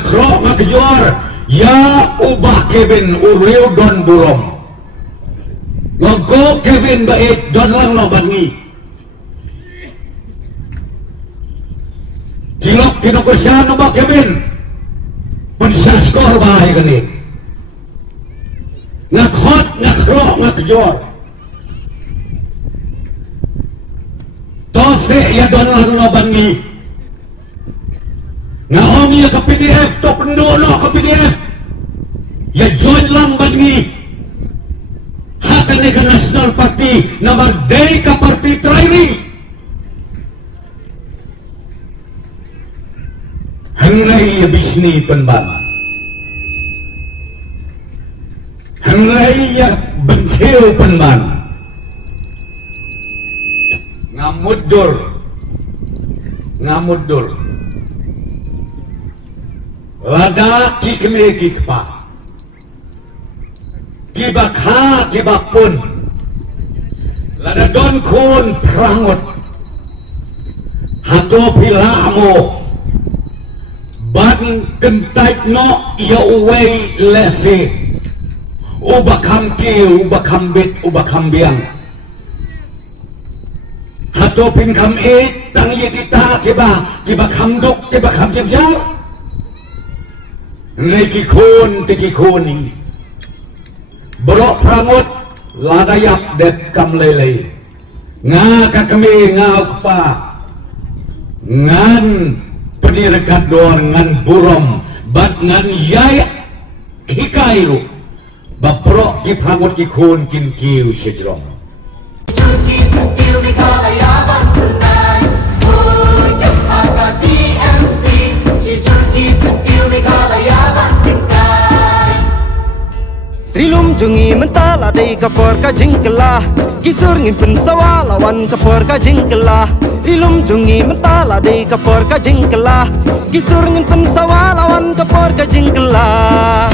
ngakrok ngakejor ya ubah Kevin Uriu Don Burong ngoko Kevin baik Don lang no bangi kilok kinukusyano ba Kevin pensaskor bahay ganit ngakhot ngakrok ngakejor tose ya Don lang no bangi ngaongi ya ke PDF to pendono ke PDF ya join lang bangi hakan ke National Party na magday ka party training hangray ya bisni penban hangray ya bentil penban ngamudur lada kikme kikpa kibakha kibapun lada don kun prangot hato pilamo ban kentait no ya uwei lese ubakam ki ubakam bit ubakam biang hato pinkam tang yetita kiba kamduk kiba kamjengjar Niki kun ini Borok prangut ladayap det kam lele nga kakami nga pa ngan penirakat doang ngan burom bat ngan yaya hikayu baprok ki prangut ki kun kin kiu sejrong Turki sentil di kalayaban pernah Jepaka TMC Si Turki sentil di kalayaban tingkai Rilum jungi mentala day kapor ka jingkelah Kisur ngimpen sawa lawan kapor ka jingkelah Rilum jungi mentala day kapor ka jingkelah Kisur ngimpen sawa lawan kapor ka jingkelah